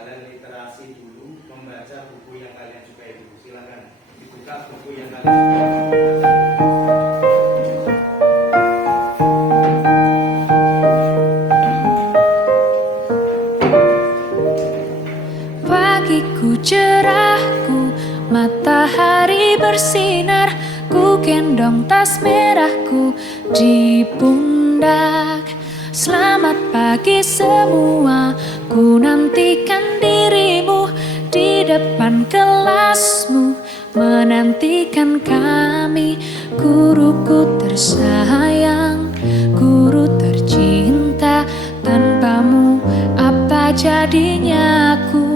kalian literasi dulu, membaca buku yang kalian sukai dulu. Silakan dibuka buku yang kalian sukai. Pagiku cerahku, matahari bersinar, ku gendong tas merahku di pundak. Selamat pagi semua, ku nantikan dirimu di depan kelasmu, menantikan kami. Guruku tersayang, guru tercinta, tanpamu apa jadinya aku?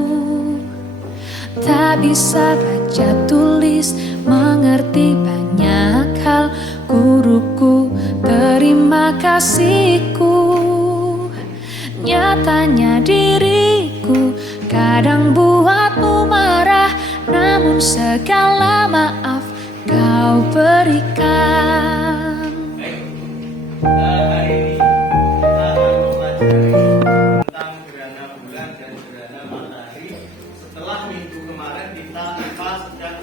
Tak bisa baca tulis, mengerti banyak hal. Guruku, terima kasihku. Nyatanya diriku kadang buatmu marah, namun segala maaf kau berikan. Hari ini kita akan mempelajari tentang gerhana bulan dan gerhana matahari. Setelah minggu kemarin kita sedang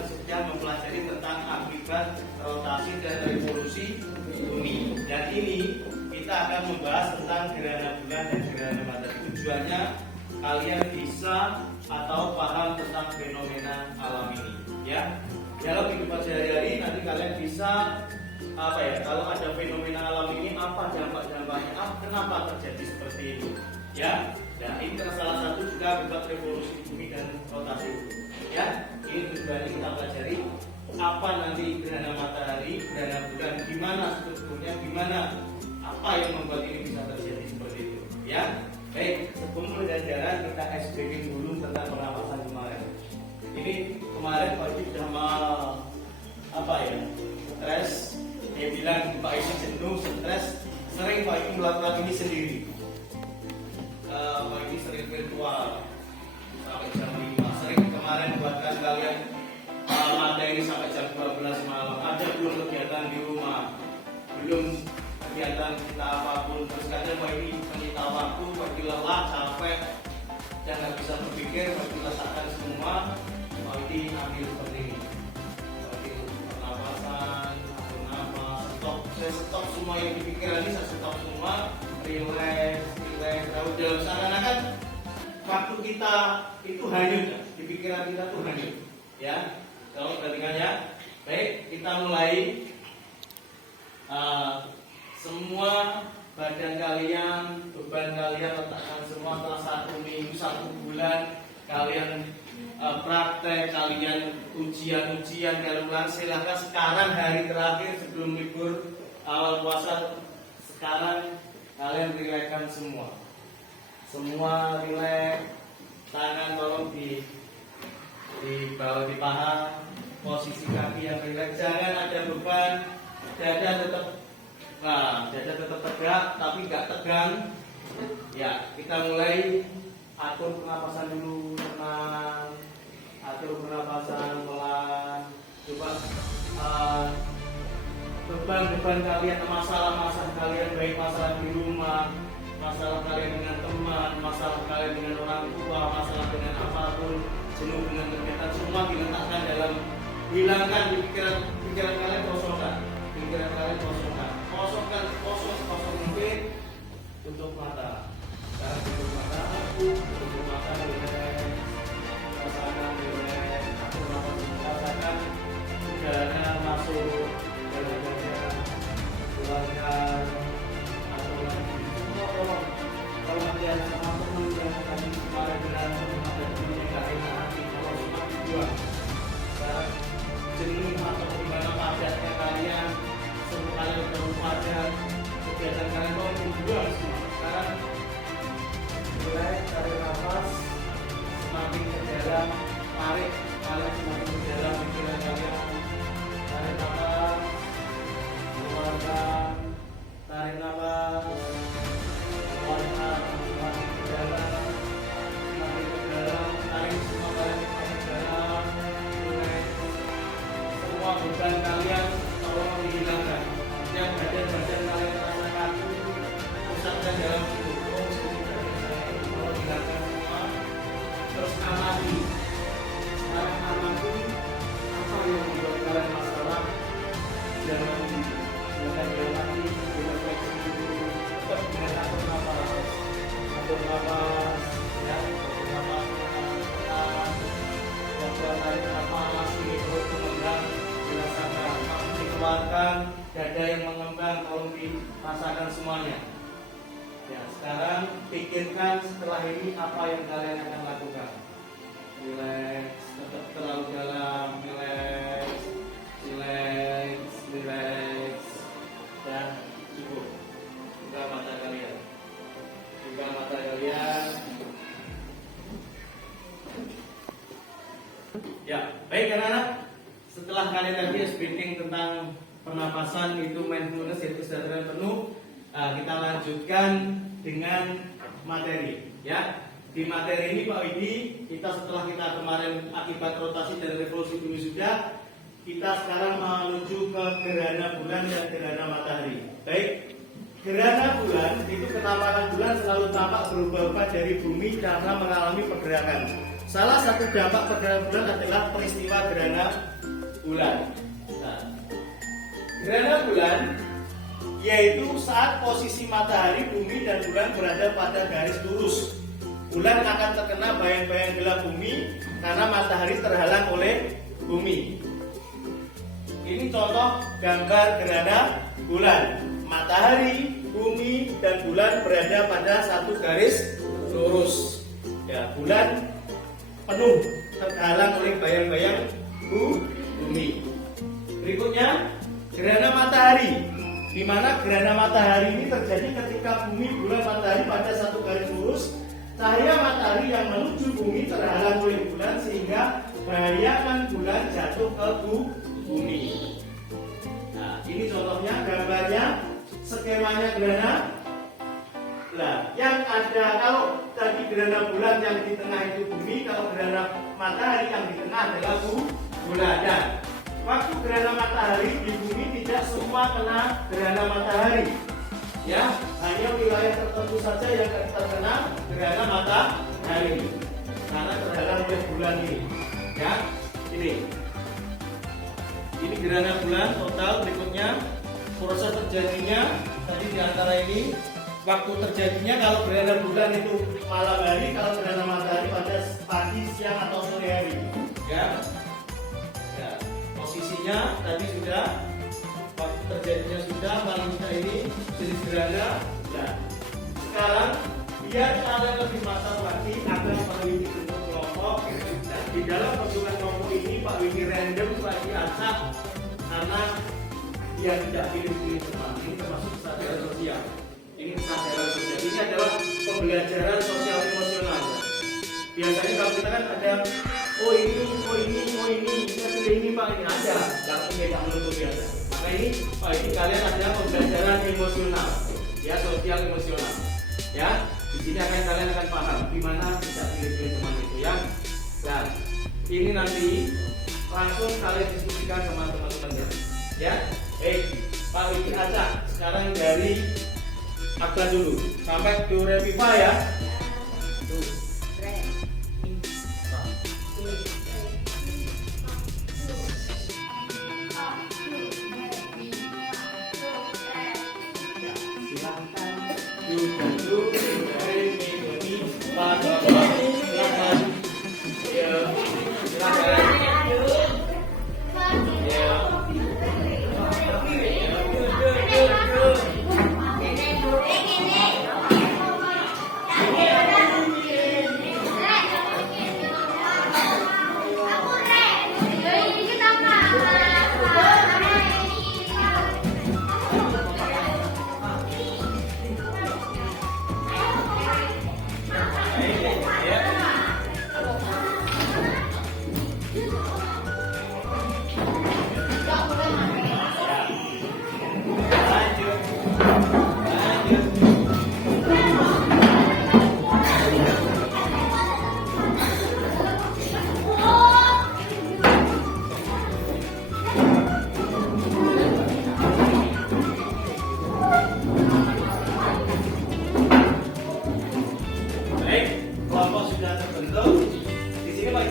mempelajari tentang akibat rotasi dan revolusi bumi. Dan ini kita akan membahas tentang gerhana bulan dan gerhana matahari. Tujuannya kalian bisa atau paham tentang fenomena alam ini, ya. Dalam kehidupan sehari-hari nanti kalian bisa kalau ada fenomena alam ini apa dampak-dampaknya, kenapa terjadi seperti ini, ya. Nah, ini salah satu juga akibat revolusi bumi dan rotasi bumi, ya. Ini tujuannya kita pelajari apa nanti gerhana matahari, gerhana bulan, gimana strukturnya, gimana apa yang membuat ini bisa terjadi seperti itu, ya. Baik, sebelum pelajaran kita SBK dulu tentang pernapasan kemarin. Ini kemarin Pak Iji sudah stres. Dia bilang Pak Iji jenuh, stres, sering Pak Iji melakukan ini sendiri. Pak Iji sering virtual sampai jam 5. Sering kemarin buatkan kalian materi sampai jam 12 malam. Ada belum kegiatan di rumah, belum kegiatan kita apapun. Terus kadang Pak Iji menyita waktu, Pak Iji lelah, capek, dan nggak bisa berpikir, Pak Iji letakkan semua. Pak Iji ambil seperti ini. Pak Iji pernapasan, atur nafas, stop semua yang di pikiran ini, saya stop semua, relax, dalam seakan-akan waktu kita itu hanyut, ya. Di pikiran kita itu hanyut, ya. Kalau perhatikannya, baik, kita mulai. Semua badan kalian, beban kalian letakkan semua setelah 1 minggu, 1 bulan kalian praktek, kalian ujian kalian silahkan sekarang hari terakhir sebelum libur awal puasa, sekarang kalian rilekskan semua rileks, tangan tolong di bawah di paha, posisi kaki yang rileks, jangan ada beban, dada tetap tegak tapi nggak tegang, ya. Kita mulai atur pernapasan dulu, tenang, atur pernapasan pelan. Coba beban kalian, masalah kalian, baik masalah di rumah, masalah kalian dengan teman, masalah kalian dengan orang tua, masalah dengan apapun, jenuh dengan kegiatan, semua diletakkan dalam, hilangkan di pikiran kalian, kosongkan kosong mungkin. Tutup mata. Sekarang tutup mata, relax, rasakan relax, atur nafas, rasakan udara masuk dalam dada, keluarkan, atur lagi. Kalau nanti ada sama teman yang tadi kemarin dengan ada teman yang gak enak hati, kalau semua dibuang. Sekarang jenuh atau gimana padatnya kalian, semua kalian belum padat, kegiatan kalian mau dibuang semua. Sekarang mulai tarik nafas, Terus amati. Sekarang amati apa yang membuat kalian masalah dalam hidup. Silakan diamati, direfleksi dulu. Tetap dengan atur nafas, ya, atur nafas, dan tarik nafas, ini perut mengembang, dirasakan, dikeluarkan, dada yang mengembang, tolong dirasakan semuanya. Ya, sekarang pikirkan setelah ini apa yang kalian akan lakukan. Relax, tetap terlalu dalam, relax, dan cukup. Buka mata kalian. Ya, baik anak-anak. Setelah kalian tadi speaking tentang pernapasan itu mindfulness yaitu kesadaran penuh, kita lanjutkan dengan materi. Ya, di materi ini Pak Widi, setelah kita kemarin akibat rotasi dan revolusi bumi sudah, kita sekarang menuju ke gerhana bulan dan gerhana matahari. Baik, gerhana bulan itu penampakan bulan selalu tampak berubah-ubah dari bumi karena mengalami pergerakan. Salah satu dampak pergerakan bulan adalah peristiwa gerhana bulan. Nah, gerhana bulan yaitu saat posisi matahari, bumi, dan bulan berada pada garis lurus. Bulan akan terkena bayang-bayang gelap bumi karena matahari terhalang oleh bumi. Ini contoh gambar gerhana bulan. Matahari, bumi, dan bulan berada pada satu garis lurus. Ya, bulan penuh terhalang oleh bayang-bayang bumi. Berikutnya gerhana matahari, di mana gerhana matahari ini terjadi ketika bumi, bulan, matahari pada satu garis lurus. Cahaya matahari yang menuju bumi terhalang oleh bulan sehingga bayangan bulan jatuh ke bumi. Nah, ini contohnya, gambarnya, skemanya gerhana. Nah, yang ada kalau tadi gerhana bulan yang di tengah itu bumi, kalau gerhana matahari yang di tengah adalah bulan. Dan waktu gerhana matahari di bumi tidak semua kena gerhana matahari. Ya, hanya wilayah tertentu saja yang terkena gerhana matahari karena terhalang oleh bulan ini. Ya, ini gerhana bulan total. Berikutnya proses terjadinya tadi di antara ini. Waktu terjadinya kalau gerhana bulan itu malam hari, kalau gerhana matahari pada pagi, siang atau sore hari. Ya, posisinya tadi sudah, waktu terjadinya sudah, paling tidak ini jenis gerhana. Nah, sekarang biar kalian lebih mantap lagi, akan Pak Widi bentuk kelompok. Nah, di dalam bentukan kelompok ini Pak Widi random, Pak Widi acak, karena dia tidak pilih-pilih teman. Ini termasuk kesadaran sosial. Ini kesadaran sosial. Ini adalah pembelajaran sosial emosional. Biasanya kalau kita kan ada, oh ini, kita pilih ini Pak, ini ada. Jangan tidak menutup biasa. Maka ini Pak, ini kalian ada pembelajaran emosional, ya, sosial emosional. Ya, di sini kalian akan paham gimana tidak pilih-pilih teman itu ya. Dan ini nanti langsung kalian diskusikan sama teman-teman ya. Pak Widi acak sekarang dari akta dulu sampai ke Reviva ya.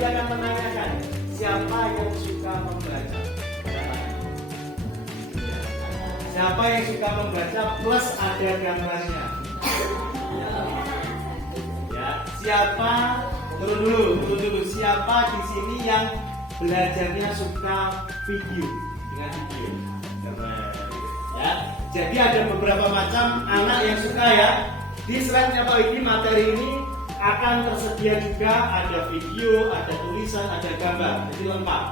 Edi akan menanyakan siapa yang suka membaca. Siapa yang suka membaca plus ada gambarnya? Ya, siapa? Turun dulu. Siapa di sini yang belajarnya suka video dengan video? Ya, jadi ada beberapa macam anak yang suka ya. Di slide-nya Pak Widi materi ini akan tersedia juga ada video, ada tulisan, ada gambar, jadi lengkap.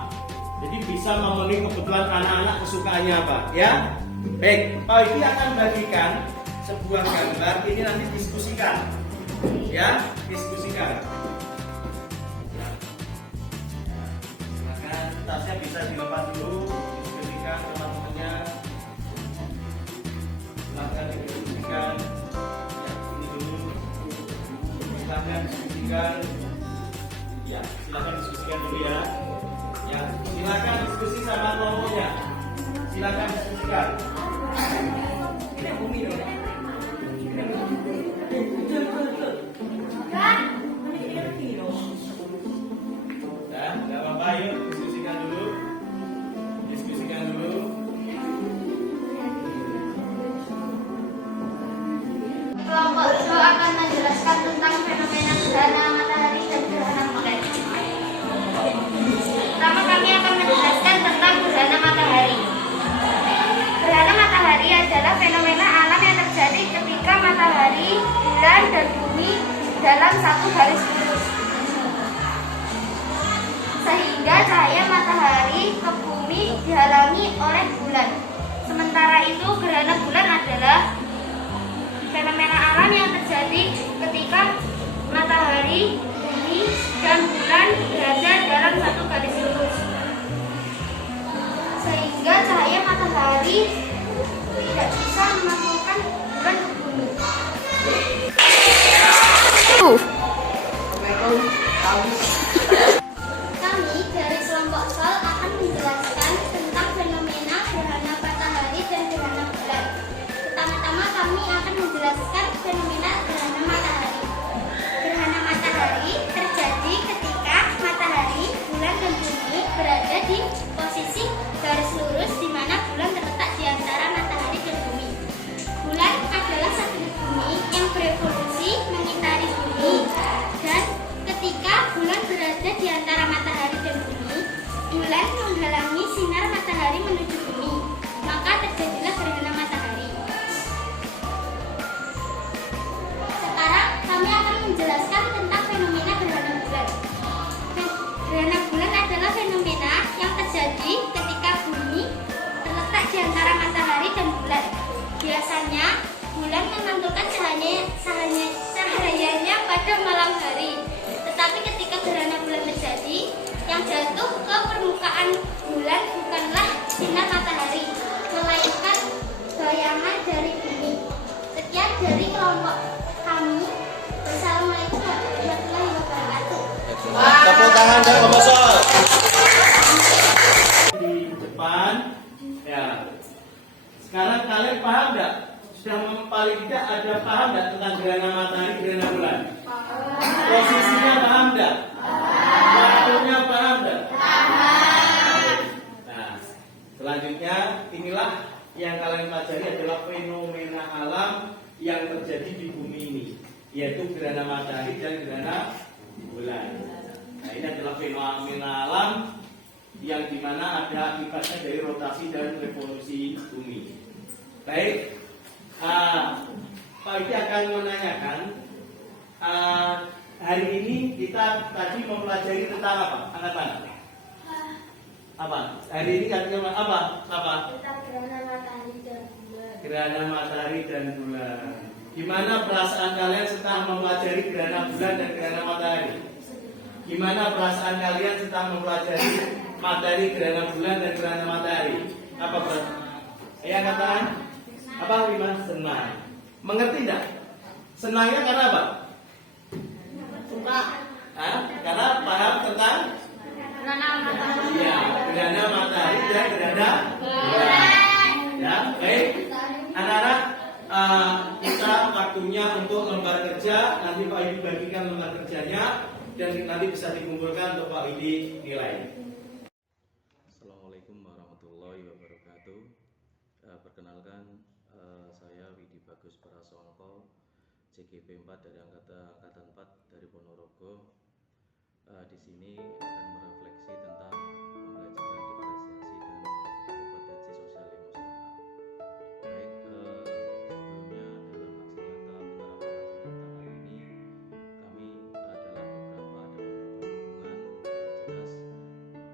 Jadi bisa memenuhi kebutuhan anak-anak kesukaannya apa, ya? Baik, Pak Widi akan bagikan sebuah gambar ini nanti diskusikan, ya, diskusikan. Silakan tasnya bisa dilepas dulu, diskusikan teman-temannya. Silakan diskusikan. Silakan diskusikan. Ya, silakan diskusikan dulu ya. Ya, silakan diskusi sama kelompoknya. Silakan diskusikan. Ini yang bumi dong. Ya, nggak apa-apa, yuk diskusikan dulu. Diskusikan dulu. Kelompok itu akan menjelaskan tentang fenomena gerhana matahari dan gerhana bulan. Pertama kami akan menjelaskan tentang gerhana matahari. Gerhana matahari adalah fenomena alam yang terjadi ketika matahari, bulan, dan bumi dalam satu garis lurus. Sehingga cahaya matahari ke bumi dihalangi oleh bulan. Sementara itu gerhana bulan adalah fenomena alam yang terjadi ketika matahari, bumi, dan bulan berada dalam satu garis lurus, sehingga cahaya matahari tidak bisa memantulkan bulan ke bumi. Kami dari kelompok Sol akan menjelaskan tentang fenomena gerhana matahari dan gerhana bulan. Pertama-tama kami akan menjelaskan fenomena gerhana matahari. Gerhana matahari terjadi ketika matahari, bulan, dan bumi berada di posisi garis lurus di mana bulan terletak di antara matahari dan bumi. Bulan adalah satelit bumi yang berevolusi mengitari bumi, dan ketika bulan berada di antara matahari dan bumi, bulan menghalangi sinar matahari menuju bumi, maka terjadilah gerhana matahari. Sekarang kami akan menjelaskan tentang fenomena gerhana bulan. Gerhana bulan adalah fenomena yang terjadi ketika bumi terletak di antara matahari dan bulan. Biasanya bulan memantulkan cahayanya pada malam hari. Tetapi ketika gerhana bulan terjadi, yang jatuh ke permukaan bulan bukanlah sinar matahari, melainkan bayangan dari bumi. Sekian dari kelompok kami. Wassalamualaikum warahmatullahi wabarakatuh. Tepuk tangan dan pemosol. Di depan, ya. Sekarang kalian paham nggak? Sudah paling tidak ada paham nggak tentang gerhana matahari, gerhana bulan? Posisinya paham nggak? Waktunya paham nggak? Nah, selanjutnya inilah yang kalian pelajari adalah fenomena alam yang terjadi di bumi ini, yaitu gerhana matahari dan gerhana bulan. Nah, ini adalah fenomena alam yang dimana ada akibatnya dari rotasi dan revolusi bumi. Baik, Pak Widi akan menanyakan, hari ini kita tadi mempelajari tentang apa? Angkatan? Apa? Hari ini artinya apa? Apa? Tentang gerhana matahari dan bulan. Gerhana matahari dan bulan. Gimana perasaan kalian setelah mempelajari gerhana bulan dan gerhana matahari? Gimana perasaan kalian setelah mempelajari materi gerhana bulan dan gerhana matahari? Apa perasaan? Ya katakan apa lima? Senang. Mengerti tidak? Senangnya karena apa? Suka. Karena paham tentang Gerhana matahari. ya, gerhana matahari dan gerhana bulan. Ya, baik. Anak-anak, kita waktunya untuk lembar kerja. Nanti Pak Ibu bagikan lembar kerjanya dan nanti nanti bisa dikumpulkan untuk Pak Widi nilai. Assalamualaikum warahmatullahi wabarakatuh. Perkenalkan, saya Widi Bagus Prasongko, CGP 4 dari Angkatan 4 dari Ponorogo. Di sini akan merefleksi tentang pembelajaran diferensiasi dan kompetensi sosial emosional. Baik, sebelumnya dalam aksi nyata penerapan aksi nyata kali ini kami ada beberapa dukungan jelas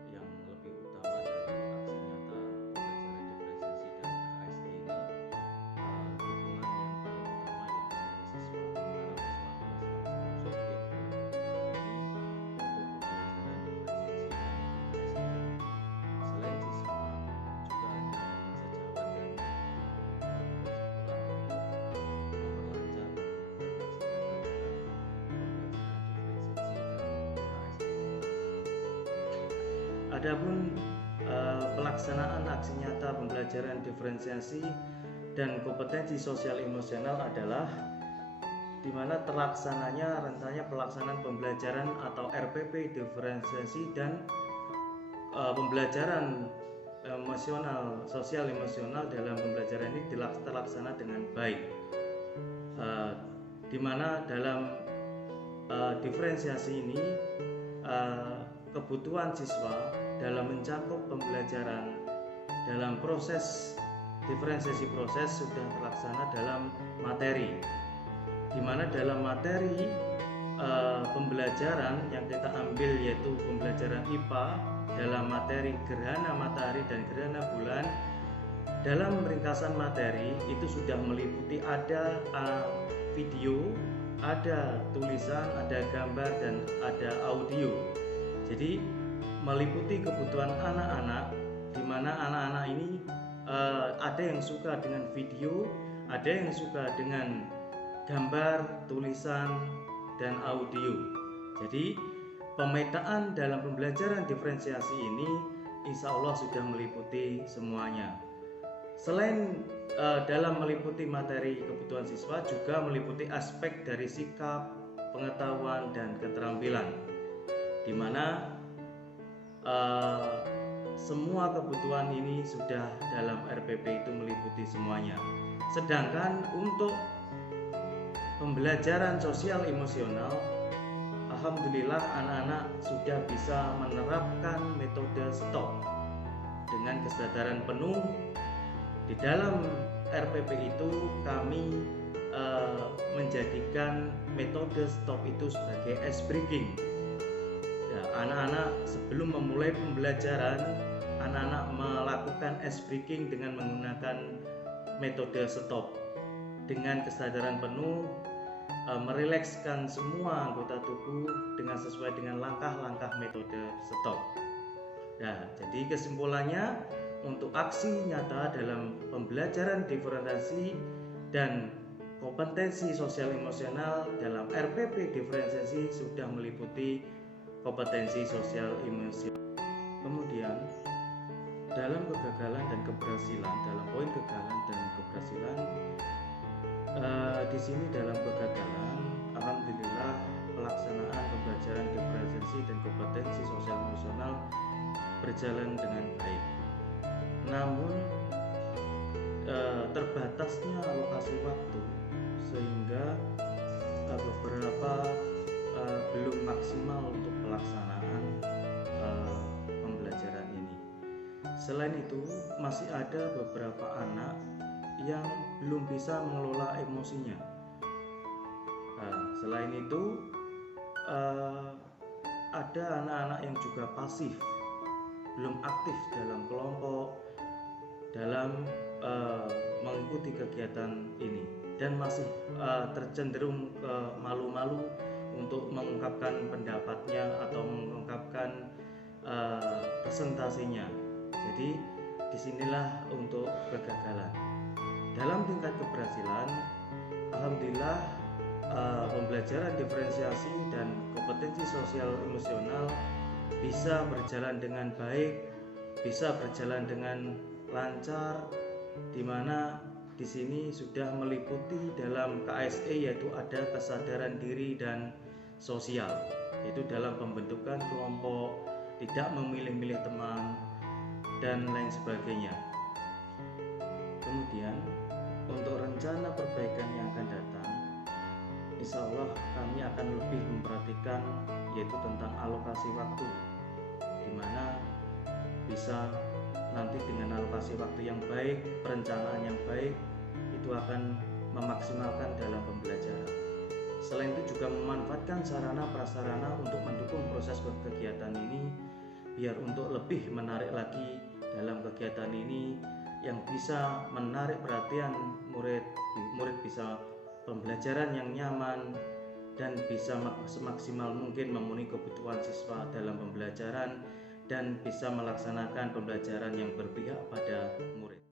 yang lebih utama dari aksi nyata pembelajaran diferensiasi dan KSD ini. Dukungan yang paling utama yaitu dari siswa, para siswa kelas 1 subjek ini untuk pembelajaran diferensiasi dan KSD. Selain siswa, juga ada teman sejawat dan rekan sekolah untuk memperlancar interaksi nyata dalam pembelajaran diferensiasi dan KSD. Adapun pelaksanaan aksi nyata pembelajaran diferensiasi dan kompetensi sosial emosional adalah di mana terlaksananya rencananya pelaksanaan pembelajaran atau RPP diferensiasi dan pembelajaran emosional sosial emosional dalam pembelajaran ini terlaksana dengan baik. Di mana dalam diferensiasi ini kebutuhan siswa dalam mencakup pembelajaran dalam proses diferensiasi proses sudah terlaksana dalam materi, di mana dalam materi pembelajaran yang kita ambil yaitu pembelajaran IPA dalam materi gerhana matahari dan gerhana bulan. Dalam ringkasan materi itu sudah meliputi ada video, ada tulisan, ada gambar, dan ada audio. Jadi meliputi kebutuhan anak-anak, di mana anak-anak ini ada yang suka dengan video, ada yang suka dengan gambar, tulisan, dan audio. Jadi pemetaan dalam pembelajaran diferensiasi ini insya Allah sudah meliputi semuanya. Selain dalam meliputi materi kebutuhan siswa, juga meliputi aspek dari sikap, pengetahuan, dan keterampilan, di mana semua kebutuhan ini sudah dalam RPP itu meliputi semuanya. Sedangkan untuk pembelajaran sosial emosional, alhamdulillah anak-anak sudah bisa menerapkan metode STOP dengan kesadaran penuh. Di dalam RPP itu kami menjadikan metode STOP itu sebagai ice breaking. Anak-anak sebelum memulai pembelajaran, anak-anak melakukan ice breaking dengan menggunakan metode STOP dengan kesadaran penuh, merilekskan semua anggota tubuh dengan sesuai dengan langkah-langkah metode STOP. Nah, jadi kesimpulannya untuk aksi nyata dalam pembelajaran diferensiasi dan kompetensi sosial emosional dalam RPP diferensiasi sudah meliputi kompetensi sosial emosional. Kemudian dalam kegagalan dan keberhasilan, dalam poin kegagalan dan keberhasilan, di sini dalam kegagalan, alhamdulillah pelaksanaan pembelajaran diferensiasi dan kompetensi sosial emosional berjalan dengan baik. Namun terbatasnya alokasi waktu sehingga beberapa belum maksimal untuk pelaksanaan pembelajaran ini. Selain itu, masih ada beberapa anak yang belum bisa mengelola emosinya. Selain itu, ada anak-anak yang juga pasif, belum aktif dalam kelompok, dalam mengikuti kegiatan ini, dan masih tercenderung ke malu-malu untuk mengungkapkan pendapatnya atau mengungkapkan presentasinya. Jadi disinilah untuk kegagalan. Dalam tingkat keberhasilan, alhamdulillah pembelajaran diferensiasi dan kompetensi sosial emosional bisa berjalan dengan baik, bisa berjalan dengan lancar, di mana di sini sudah meliputi dalam KSE yaitu ada kesadaran diri dan sosial. yaitu dalam pembentukan kelompok, tidak memilih-milih teman, dan lain sebagainya. Kemudian untuk rencana perbaikan yang akan datang, insya Allah kami akan lebih memperhatikan yaitu tentang alokasi waktu, di mana bisa nanti dengan alokasi waktu yang baik, perencanaan yang baik, itu akan memaksimalkan dalam pembelajaran. Selain itu juga memanfaatkan sarana prasarana untuk mendukung proses kegiatan ini, biar untuk lebih menarik lagi dalam kegiatan ini yang bisa menarik perhatian murid bisa pembelajaran yang nyaman dan bisa semaksimal mungkin memenuhi kebutuhan siswa dalam pembelajaran dan bisa melaksanakan pembelajaran yang berpihak pada murid.